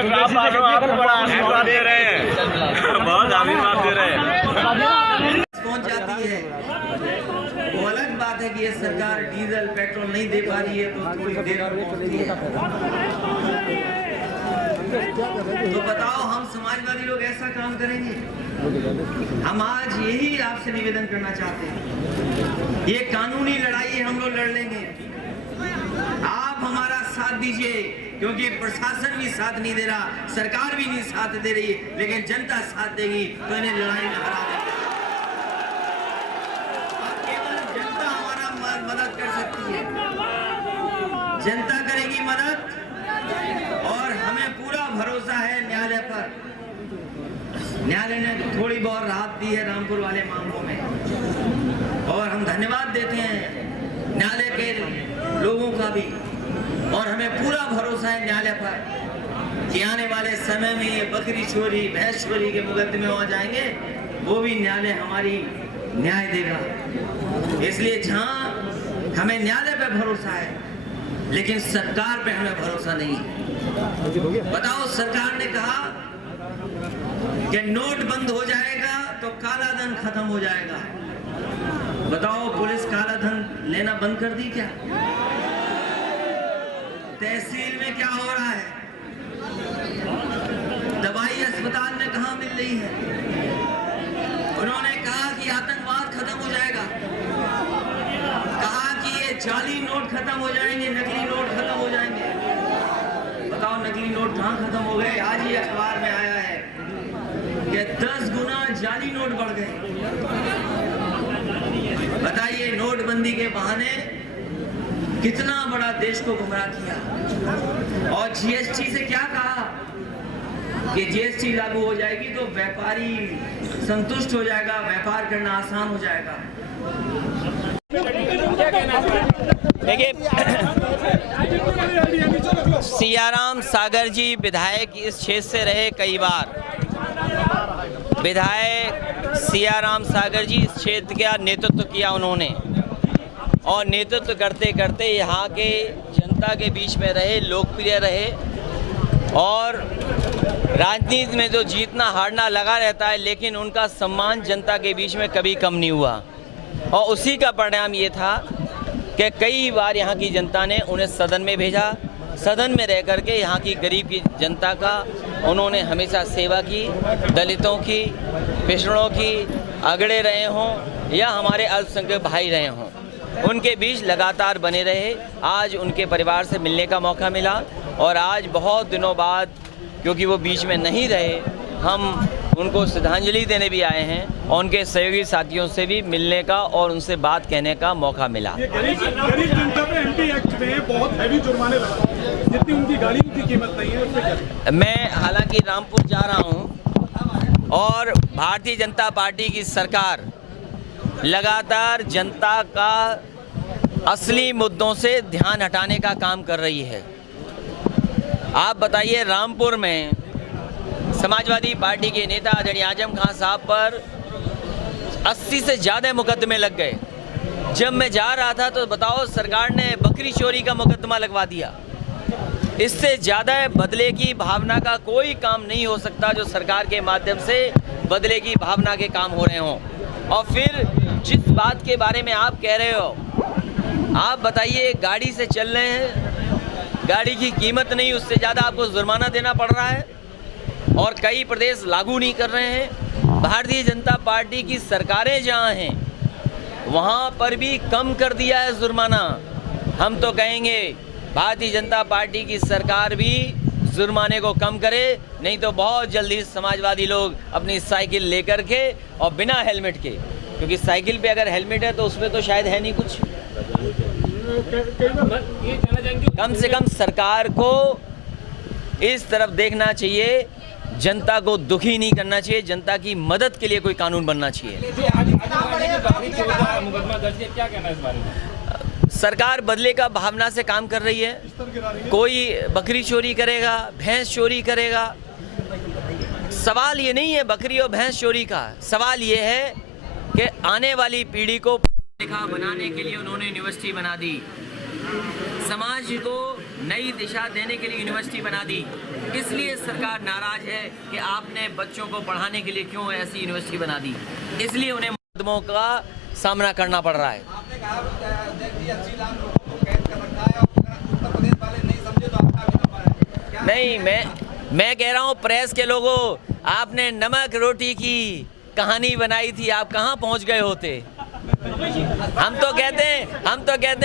आप बड़ा आशीर्वाद दे रहे हैं, बहुत आशीर्वाद दे रहे हैं। पहुंच जाती है वो अलग बात है कि ये सरकार डीजल पेट्रोल नहीं दे पा रही है तो थोड़ी देर में पहुंचती है। तो बताओ हम समाजवादी लोग ऐसा काम करेंगे? हम आज यही आपसे निवेदन करना चाहते हैं, ये कानूनी लड़ाई हम लोग लड़ लेंगे, आप हमारा साथ दीजिए, क्योंकि प्रशासन भी साथ नहीं दे रहा, सरकार भी नहीं साथ दे रही, लेकिन जनता साथ देगी तो इन्हें लड़ाई में हरा देंगे। केवल जनता हमारा मदद कर सकती है, जनता करेगी मदद, और हमें पूरा भरोसा है न्यायालय पर। न्यायालय ने थोड़ी बहुत राहत दी है रामपुर वाले मामलों में, और हम धन्यवाद देते हैं न्यायालय के लोगों का भी, और हमें पूरा भरोसा है न्यायालय पर कि आने वाले समय में ये बकरी चोरी भैंस चोरी के मुकदमे हो जाएंगे, वो भी न्यायालय हमारी न्याय देगा। इसलिए जहां हमें न्यायालय पे भरोसा है, लेकिन सरकार पे हमें भरोसा नहीं है। बताओ, सरकार ने कहा कि नोट बंद हो जाएगा तो काला धन खत्म हो जाएगा। बताओ, पुलिस काला धन लेना बंद कर दी क्या? तहसील में क्या हो रहा है? दवाई अस्पताल में कहां मिल रही है? उन्होंने कहा कि आतंकवाद खत्म हो जाएगा, कहा कि ये जाली नोट खत्म हो जाएंगे, नकली नोट खत्म हो जाएंगे। बताओ, नकली नोट कहां खत्म हो गए? आज ही अखबार में आया है कि 10 गुना जाली नोट बढ़ गए। बताइए, नोटबंदी के बहाने कितना बड़ा देश को गुमराह किया। और जीएसटी से क्या कहा कि जीएसटी लागू हो जाएगी तो व्यापारी संतुष्ट हो जाएगा, व्यापार करना आसान हो जाएगा। देखिए, सियाराम सागर जी विधायक इस क्षेत्र से रहे कई बार। विधायक सियाराम सागर जी इस क्षेत्र का नेतृत्व किया उन्होंने, और नेतृत्व करते करते यहाँ के जनता के बीच में रहे, लोकप्रिय रहे, और राजनीति में जो जीतना हारना लगा रहता है, लेकिन उनका सम्मान जनता के बीच में कभी कम नहीं हुआ। और उसी का परिणाम ये था कि कई बार यहाँ की जनता ने उन्हें सदन में भेजा, सदन में रह करके यहाँ की गरीब की जनता का उन्होंने हमेशा सेवा की, दलितों की, पिछड़ों की, अगड़े रहे हों या हमारे अल्पसंख्यक भाई रहे हों, उनके बीच लगातार बने रहे। आज उनके परिवार से मिलने का मौका मिला, और आज बहुत दिनों बाद, क्योंकि वो बीच में नहीं रहे, हम उनको श्रद्धांजलि देने भी आए हैं, और उनके सहयोगी साथियों से भी मिलने का और उनसे बात कहने का मौका मिला। गरीब जनता पे एमपी एक्ट में बहुत हैवी जुर्माने लगा, जितनी उनकी गाड़ी की कीमत नहीं है उससे क्या? मैं हालांकि रामपुर जा रहा हूं, और भारतीय जनता पार्टी की सरकार लगातार जनता का असली मुद्दों से ध्यान हटाने का काम कर रही है। आप बताइए, रामपुर में समाजवादी पार्टी के नेता आदरणीय आजम खान साहब पर 80 से ज़्यादा मुकदमे लग गए। जब मैं जा रहा था तो बताओ, सरकार ने बकरी चोरी का मुकदमा लगवा दिया। इससे ज़्यादा बदले की भावना का कोई काम नहीं हो सकता जो सरकार के माध्यम से बदले की भावना के काम हो रहे हों। और फिर जिस बात के बारे में आप कह रहे हो, आप बताइए, गाड़ी से चल रहे हैं, गाड़ी की कीमत नहीं, उससे ज़्यादा आपको जुर्माना देना पड़ रहा है, और कई प्रदेश लागू नहीं कर रहे हैं। भारतीय जनता पार्टी की सरकारें जहां हैं वहां पर भी कम कर दिया है जुर्माना। हम तो कहेंगे भारतीय जनता पार्टी की सरकार भी जुर्माने को कम करे, नहीं तो बहुत जल्दी समाजवादी लोग अपनी साइकिल लेकर के और बिना हेलमेट के, क्योंकि साइकिल पे अगर हेलमेट है तो उसमें तो शायद है नहीं कुछ, कम से कम सरकार को इस तरफ देखना चाहिए, जनता को दुखी नहीं करना चाहिए, जनता की मदद के लिए कोई कानून बनना चाहिए। सरकार बदले का भावना से काम कर रही है। कोई बकरी चोरी करेगा, भैंस चोरी करेगा। सवाल ये नहीं है बकरी और भैंस चोरी का, सवाल ये है कि आने वाली पीढ़ी को लिखा बनाने के लिए उन्होंने यूनिवर्सिटी बना दी। समाज को नई दिशा देने के लिए यूनिवर्सिटी बना दी, इसलिए सरकार नाराज है कि आपने बच्चों को पढ़ाने के लिए क्यों ऐसी यूनिवर्सिटी बना दी, इसलिए उन्हें मुकदमों का सामना करना पड़ रहा है। आपने कहा 80 लाख लोगों को कैद कर रखा है और उत्तर प्रदेश वाले नहीं समझे तो आपका भी नंबर है क्या? नहीं, मैं कह रहा हूँ प्रेस के लोगों, आपने नमक रोटी की कहानी बनाई थी, आप कहाँ पहुँच गए होते। हम तो कहते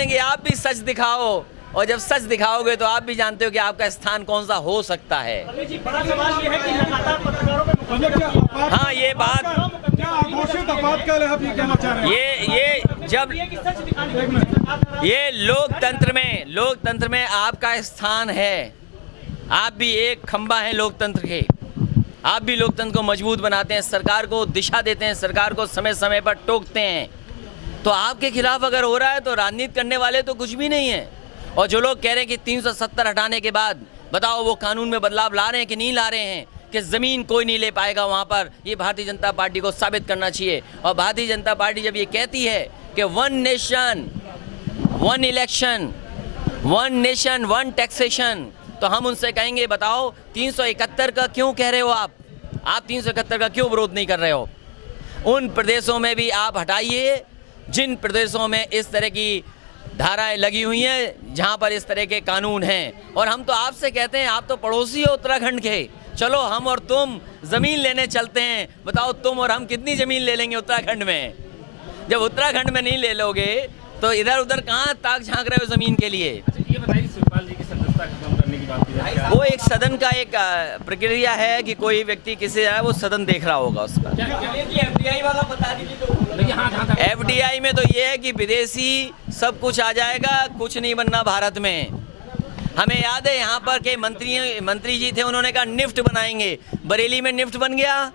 हैं कि आप भी सच दिखाओ, और जब सच दिखाओगे तो आप भी जानते हो कि आपका स्थान कौन सा हो सकता है। हाँ, ये बात ये लोकतंत्र में आपका स्थान है। आप भी एक खंबा है लोकतंत्र के, आप भी लोकतंत्र को मजबूत बनाते हैं, सरकार को दिशा देते हैं, सरकार को समय समय पर टोकते हैं। तो आपके खिलाफ अगर हो रहा है तो राजनीति करने वाले तो कुछ भी नहीं है। और जो लोग कह रहे हैं कि 370 हटाने के बाद बताओ वो कानून में बदलाव ला रहे हैं कि नहीं ला रहे हैं, कि ज़मीन कोई नहीं ले पाएगा वहाँ पर, ये भारतीय जनता पार्टी को साबित करना चाहिए। और भारतीय जनता पार्टी जब ये कहती है कि 1 नेशन 1 इलेक्शन, 1 नेशन 1 टैक्सेशन, तो हम उनसे कहेंगे बताओ 371 का क्यों कह रहे हो आप 371 का क्यों विरोध नहीं कर रहे हो। उन प्रदेशों में भी आप हटाइए जिन प्रदेशों में इस तरह की धाराएं लगी हुई हैं, जहां पर इस तरह के कानून हैं। और हम तो आपसे कहते हैं, आप तो पड़ोसी हो उत्तराखंड के, चलो हम और तुम ज़मीन लेने चलते हैं। बताओ तुम और हम कितनी ज़मीन ले लेंगे उत्तराखंड में। जब उत्तराखंड में नहीं ले लोगे तो इधर उधर कहाँ ताक झांक रहे हो ज़मीन के लिए। ये बताइए, शिवपाल जी की सदस्यता खत्म करने की बात की जाए, वो एक सदन का एक प्रक्रिया है कि कोई व्यक्ति किसी है वो सदन देख रहा होगा उसका। FDI वाला बता दीजिए तो। FDI में तो ये है कि विदेशी सब कुछ आ जाएगा, कुछ नहीं बनना भारत में। हमें याद है यहाँ पर के मंत्री जी थे, उन्होंने कहा निफ्ट बनाएंगे, बरेली में निफ्ट बन गया।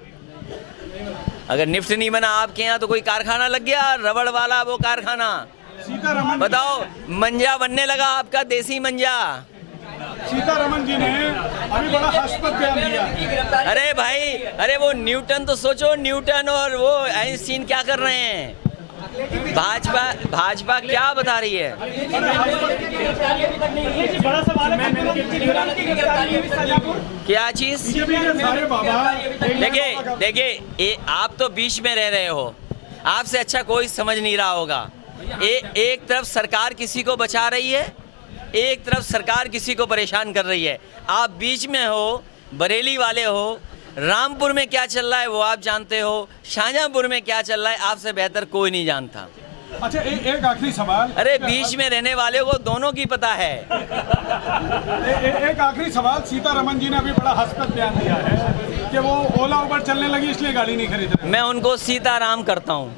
अगर निफ्ट नहीं बना आपके यहाँ तो कोई कारखाना लग गया, रबड़ वाला वो कारखाना। बताओ मंजा बनने लगा आपका, देसी मंजा। सीतारमण जी ने अभी बड़ा हास्यास्पद बयान दिया। अरे भाई, अरे वो न्यूटन तो सोचो, न्यूटन और वो आइंस्टीन क्या कर रहे हैं। भाजपा क्या बता रही है। क्या चीज। देखिए आप तो बीच में रह रहे हो, आपसे अच्छा कोई समझ नहीं रहा होगा। एक तरफ सरकार किसी को बचा रही है, एक तरफ सरकार किसी को परेशान कर रही है। आप बीच में हो, बरेली वाले हो। रामपुर में क्या चल रहा है वो आप जानते हो, शाहजहांपुर में क्या चल रहा है आपसे बेहतर कोई नहीं जानता। अच्छा, एक आखिरी सवाल। अरे बीच में रहने वाले को दोनों की पता है। एक आखिरी सवाल, सीतारमण जी ने अभी बड़ा हास्यास्पद बयान दिया है कि वो ओला उबर चलने लगी इसलिए गाड़ी नहीं खरीद रहे। मैं उनको सीताराम करता हूँ।